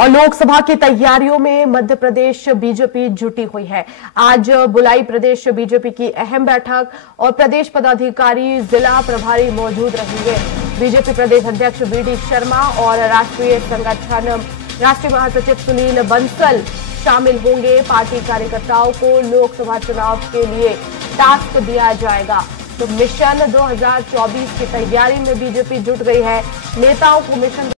और लोकसभा की तैयारियों में मध्य प्रदेश बीजेपी जुटी हुई है। आज बुलाई प्रदेश बीजेपी की अहम बैठक और प्रदेश पदाधिकारी, जिला प्रभारी मौजूद रहेंगे। बीजेपी प्रदेश अध्यक्ष वी.डी. शर्मा और राष्ट्रीय महासचिव सुनील बंसल शामिल होंगे। पार्टी कार्यकर्ताओं को लोकसभा चुनाव के लिए टास्क दिया जाएगा। तो मिशन 2024 की तैयारी में बीजेपी जुट गई है। नेताओं को मिशन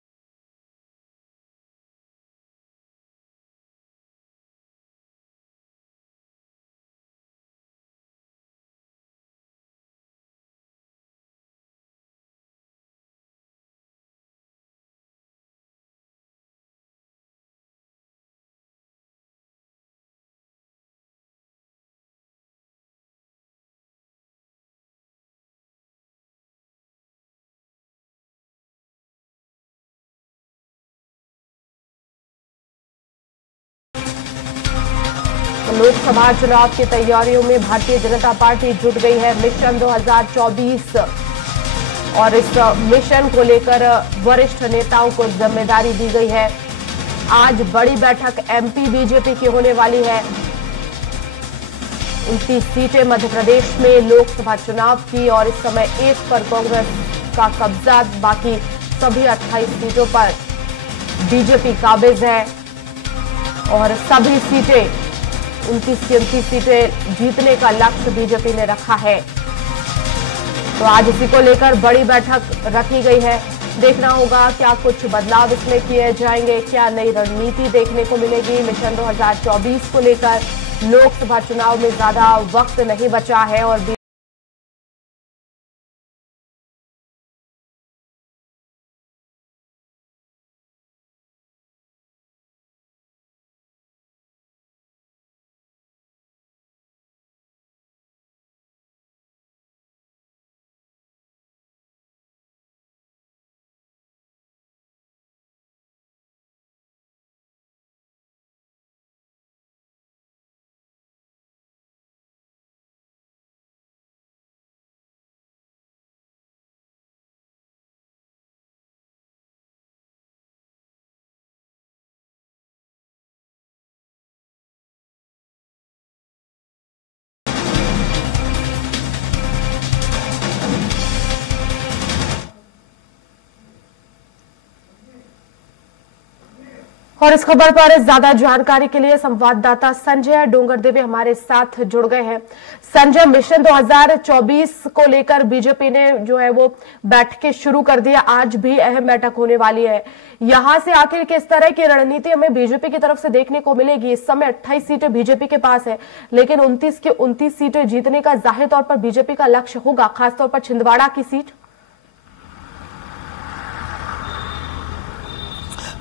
लोकसभा चुनाव की तैयारियों में भारतीय जनता पार्टी जुट गई है। मिशन 2024 और इस मिशन को लेकर वरिष्ठ नेताओं को जिम्मेदारी दी गई है। आज बड़ी बैठक एमपी बीजेपी की होने वाली है। 29 सीटें मध्य प्रदेश में लोकसभा चुनाव की और इस समय 1 पर कांग्रेस का कब्जा, बाकी सभी 28 सीटों पर बीजेपी काबिज है और सभी सीटें 29 की 29 सीटें जीतने का लक्ष्य बीजेपी ने रखा है। तो आज इसी को लेकर बड़ी बैठक रखी गई है। देखना होगा क्या कुछ बदलाव इसमें किए जाएंगे, क्या नई रणनीति देखने को मिलेगी। मिशन 2024 को लेकर लोकसभा चुनाव में ज्यादा वक्त नहीं बचा है और और इस खबर पर ज्यादा जानकारी के लिए संवाददाता संजय डोंगरदेवी हमारे साथ जुड़ गए हैं। संजय, मिशन 2024 को लेकर बीजेपी ने जो है वो बैठकें शुरू कर दी। आज भी अहम बैठक होने वाली है। यहां से आखिर किस तरह की रणनीति हमें बीजेपी की तरफ से देखने को मिलेगी? इस समय 28 सीटें बीजेपी के पास है, लेकिन 29 की 29 सीटें जीतने का जाहिर तौर पर बीजेपी का लक्ष्य होगा, खासतौर पर छिंदवाड़ा की सीट।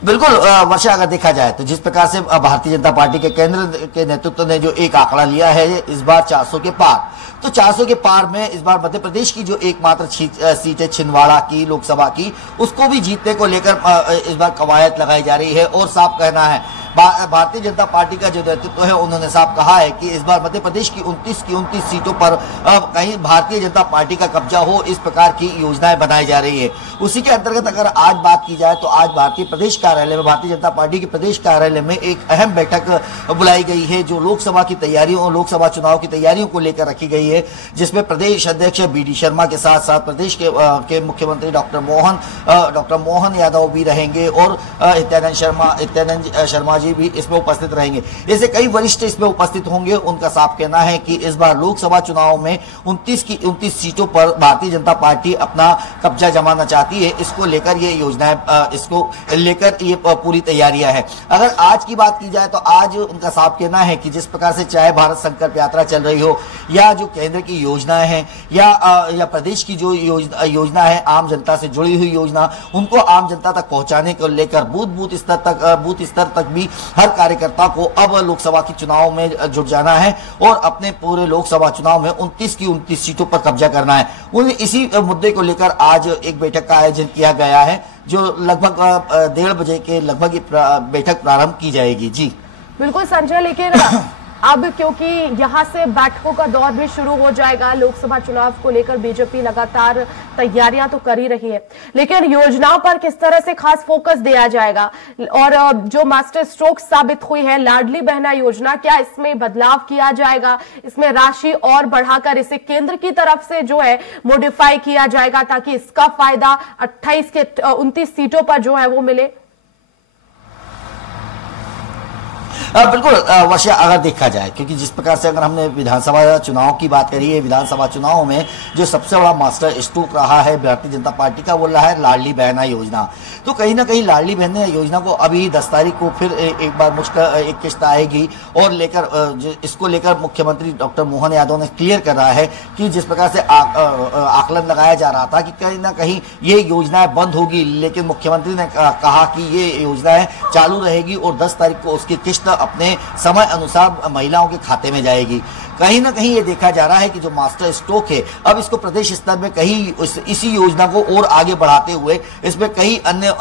बिल्कुल वर्षा, अगर देखा जाए तो जिस प्रकार से भारतीय जनता पार्टी के केंद्र के नेतृत्व ने जो एक आंकड़ा लिया है इस बार 400 के पार, तो 400 के पार में इस बार मध्य प्रदेश की जो एकमात्र सीट है छिंदवाड़ा की लोकसभा की, उसको भी जीतने को लेकर इस बार कवायद लगाई जा रही है। और साफ कहना है भारतीय जनता पार्टी का जो नेतृत्व है उन्होंने साफ कहा है कि इस बार मध्य प्रदेश की 29 सीटों पर कहीं भारतीय जनता पार्टी का कब्जा हो, इस प्रकार की योजनाएं बनाई जा रही है। उसी के अंतर्गत अगर आज बात की जाए तो आज भारतीय प्रदेश कार्यालय में, भारतीय जनता पार्टी के प्रदेश कार्यालय में एक अहम बैठक बुलाई गई है जो लोकसभा की तैयारियों और लोकसभा चुनाव की तैयारियों को लेकर रखी गई है, जिसमें प्रदेश अध्यक्ष वी.डी. शर्मा के साथ साथ प्रदेश के मुख्यमंत्री डॉक्टर मोहन यादव भी रहेंगे और नित्यानंद शर्मा जी भी इसमें उपस्थित रहेंगे। ऐसे कई वरिष्ठ इसमें उपस्थित होंगे। उनका साफ कहना है कि इस बार लोकसभा चुनाव में 29 की 29 सीटों पर भारतीय जनता पार्टी अपना कब्जा जमाना चाहती है। इसको लेकर ये योजनाएं, इसको लेकर ये पूरी तैयारियां है। अगर आज की बात की जाए तो आज उनका साफ कहना है कि जिस प्रकार से चाहे भारत संकल्प यात्रा चल रही हो या जो केंद्र की योजनाएं हैं या प्रदेश की जो योजना है, आम जनता से जुड़ी हुई योजना, उनको आम जनता तक पहुंचाने को लेकर बूथ स्तर तक भी हर कार्यकर्ता को अब लोकसभा की चुनाव में जुट जाना है और अपने पूरे लोकसभा चुनाव में 29 की 29 सीटों पर कब्जा करना है। इसी मुद्दे को लेकर आज एक बैठक का आयोजन किया गया है जो लगभग 1:30 बजे के लगभग बैठक प्रारंभ की जाएगी। जी बिल्कुल संजय, लेकिन अब क्योंकि यहां से बैठकों का दौर भी शुरू हो जाएगा, लोकसभा चुनाव को लेकर बीजेपी लगातार तैयारियां तो कर ही रही है, लेकिन योजनाओं पर किस तरह से खास फोकस दिया जाएगा और जो मास्टर स्ट्रोक साबित हुई है लाडली बहना योजना, क्या इसमें बदलाव किया जाएगा, इसमें राशि और बढ़ाकर इसे केंद्र की तरफ से जो है मॉडिफाई किया जाएगा ताकि इसका फायदा 28 के 29 सीटों पर जो है वो मिले? बिल्कुल वर्षा, अगर देखा जाए, क्योंकि जिस प्रकार से अगर हमने विधानसभा चुनाव की बात करी है, विधानसभा चुनाव में जो सबसे बड़ा मास्टर स्ट्रोक रहा है भारतीय जनता पार्टी का, वो रहा है लाडली बहना योजना। तो कहीं ना कहीं लाडली बहना योजना को अभी 10 तारीख को फिर एक बार एक किस्त आएगी और इसको लेकर मुख्यमंत्री डॉक्टर मोहन यादव ने क्लियर कर रहा है कि जिस प्रकार से आकलन लगाया जा रहा था कि कहीं ना कहीं ये योजनाएं बंद होगी, लेकिन मुख्यमंत्री ने कहा कि ये योजनाएं चालू रहेगी और 10 तारीख को उसकी किस्त अपने समय अनुसार महिलाओं के खाते में जाएगी। कहीं ना कहीं ये देखा जा रहा है कि जो मास्टर स्ट्रोक है, अब इसको प्रदेश स्तर में कहीं इसी योजना को और आगे बढ़ाते हुए इसमें कई अन्य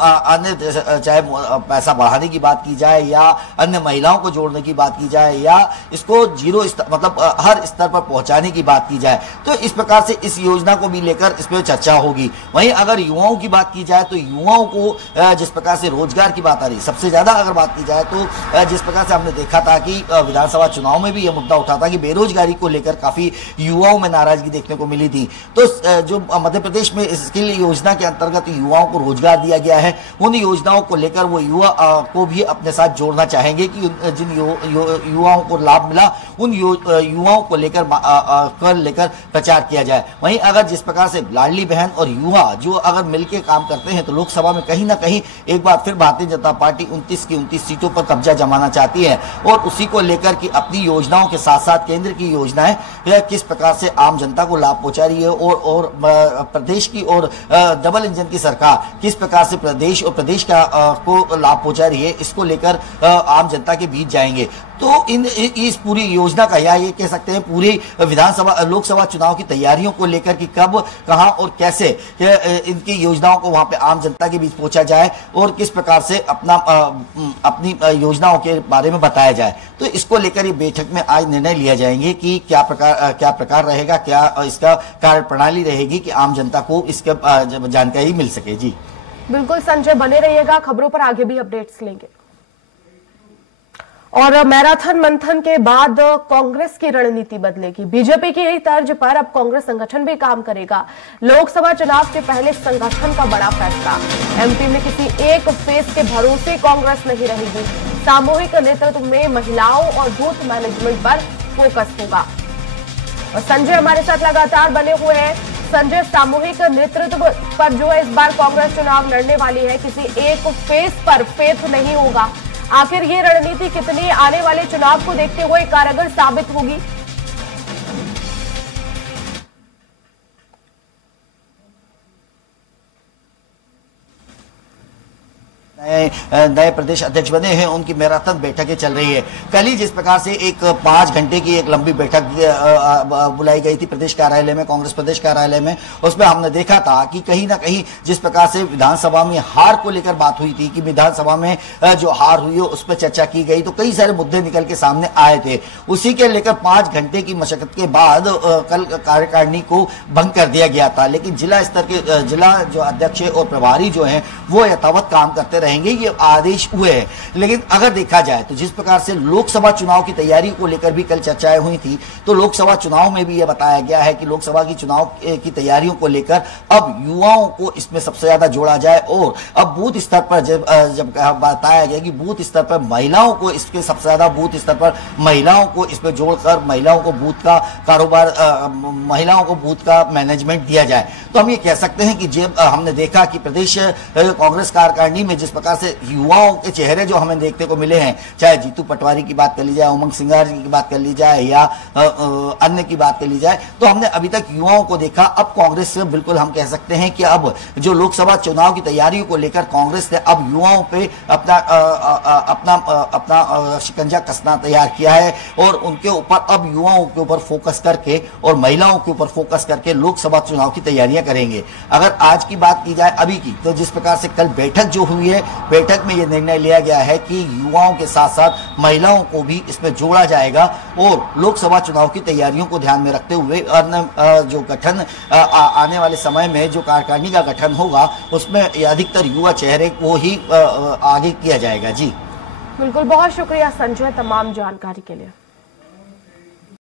चाहे पैसा बढ़ाने की बात की जाए या अन्य महिलाओं को जोड़ने की बात की जाए या इसको जीरो स्तर मतलब हर स्तर पर पहुंचाने की बात की जाए, तो इस प्रकार से इस योजना को भी लेकर इस पर चर्चा होगी। वहीं अगर युवाओं की बात की जाए तो युवाओं को जिस प्रकार से रोजगार की बात आ रही, सबसे ज्यादा अगर बात की जाए तो जिस प्रकार से हमने देखा था कि विधानसभा चुनाव में भी यह मुद्दा उठा था कि बेरोजगारी को लेकर काफी युवाओं में नाराजगी देखने को मिली थी। तो जो मध्य प्रदेश में स्किल योजना के अंतर्गत युवाओं को रोजगार दिया गया है, उन योजनाओं को लेकर वो युवा को भी अपने साथ जोड़ना चाहेंगे कि जिन युवाओं को लाभ मिला उन युवाओं को लेकर प्रचार किया जाए। वहीं अगर जिस प्रकार से लाडली बहन और युवा जो अगर मिलकर काम करते हैं तो लोकसभा में कहीं ना कहीं एक बार फिर भारतीय जनता पार्टी 29 की 29 सीटों पर कब्जा जमाना चाहती है और उसी को लेकर कि अपनी योजनाओं के साथ साथ केंद्र की योजनाएं किस प्रकार से आम जनता को लाभ पहुंचा रही है और प्रदेश की और डबल इंजन की सरकार किस प्रकार से प्रदेश और प्रदेश का को लाभ पहुंचा रही है, इसको लेकर आम जनता के बीच जाएंगे। तो इस पूरी योजना का या ये कह सकते हैं पूरी विधानसभा लोकसभा चुनाव की तैयारियों को लेकर कि कब कहां और कैसे इनकी योजनाओं को वहां पे आम जनता के बीच पहुंचा जाए और किस प्रकार से अपनी योजनाओं के बारे में बताया जाए, तो इसको लेकर ये बैठक में आज निर्णय लिया जाएंगे कि क्या प्रकार रहेगा, क्या इसका कार्य प्रणाली रहेगी कि आम जनता को इसका जानकारी मिल सके। जी बिल्कुल संजय, बने रहिएगा, खबरों पर आगे भी अपडेट्स लेंगे। और मैराथन मंथन के बाद कांग्रेस की रणनीति बदलेगी। बीजेपी की तर्ज पर अब कांग्रेस संगठन भी काम करेगा। लोकसभा चुनाव के पहले संगठन का बड़ा फैसला, एमपी में किसी एक फेस के भरोसे कांग्रेस नहीं रहेगी। सामूहिक नेतृत्व में महिलाओं और बूथ मैनेजमेंट पर फोकस होगा। और संजय हमारे साथ लगातार बने हुए हैं। संजय, सामूहिक नेतृत्व पर जो है इस बार कांग्रेस चुनाव लड़ने वाली है, किसी एक फेस पर फेथ नहीं होगा। आखिर ये रणनीति कितनी आने वाले चुनाव को देखते हुए कारगर साबित होगी? नए प्रदेश अध्यक्ष बने हैं, उनकी मैराथन बैठकें चल रही है। कल ही जिस प्रकार से एक 5 घंटे की एक लंबी बैठक बुलाई गई थी प्रदेश कार्यालय में, कांग्रेस प्रदेश कार्यालय में, उसमें हमने देखा था कि कहीं ना कहीं जिस प्रकार से विधानसभा में हार को लेकर बात हुई थी कि विधानसभा में जो हार हुई है उस पर चर्चा की गई, तो कई सारे मुद्दे निकल के सामने आए थे। उसी के लेकर 5 घंटे की मशक्कत के बाद कल कार्यकारिणी को भंग कर दिया गया था, लेकिन जिला स्तर के जिला जो अध्यक्ष और प्रभारी जो है वो यथावत काम करते रहेंगे, ये आदेश हुए हैं। लेकिन अगर देखा जाए तो जिस प्रकार से लोकसभा चुनाव की तैयारी को लेकर भी कल चर्चाएं हुई थी, तो लोकसभा चुनाव में भी यह बताया गया है कि लोकसभा की चुनाव की तैयारियों को लेकर अब युवाओं को इसमें सबसे ज्यादा जोड़ा जाए और अब बूथ स्तर पर जब बताया गया कि बूथ स्तर पर महिलाओं को इसके सबसे ज्यादा बूथ स्तर पर महिलाओं को इसमें जोड़कर महिलाओं को बूथ का कारोबार, महिलाओं को बूथ का मैनेजमेंट दिया जाए। तो हम ये कह सकते हैं कि जब हमने देखा कि प्रदेश कांग्रेस कार्यकारिणी में जिस प्रकार से युवाओं के चेहरे जो हमें देखने को मिले हैं, चाहे जीतू पटवारी की बात कर ली जाए, उमंग सिंगार जी की बात कर ली जाए या अन्य की बात कर ली जाए, तो हमने अभी तक युवाओं को देखा। अब कांग्रेस से बिल्कुल हम कह सकते हैं कि अब जो लोकसभा चुनाव की तैयारियों को लेकर कांग्रेस ने अब युवाओं पे अपना शिकंजा कसना तैयार किया है और उनके ऊपर अब युवाओं के ऊपर फोकस करके और महिलाओं के ऊपर फोकस करके लोकसभा चुनाव की तैयारियां करेंगे। अगर आज की बात की जाए अभी की, तो जिस प्रकार से कल बैठक जो हुई है बैठक में ये निर्णय लिया गया है कि युवाओं के साथ साथ महिलाओं को भी इसमें जोड़ा जाएगा और लोकसभा चुनाव की तैयारियों को ध्यान में रखते हुए जो गठन आने वाले समय में जो कार्यकारिणी का गठन होगा उसमें अधिकतर युवा चेहरे को ही आगे किया जाएगा। जी बिल्कुल, बहुत शुक्रिया संजय तमाम जानकारी के लिए।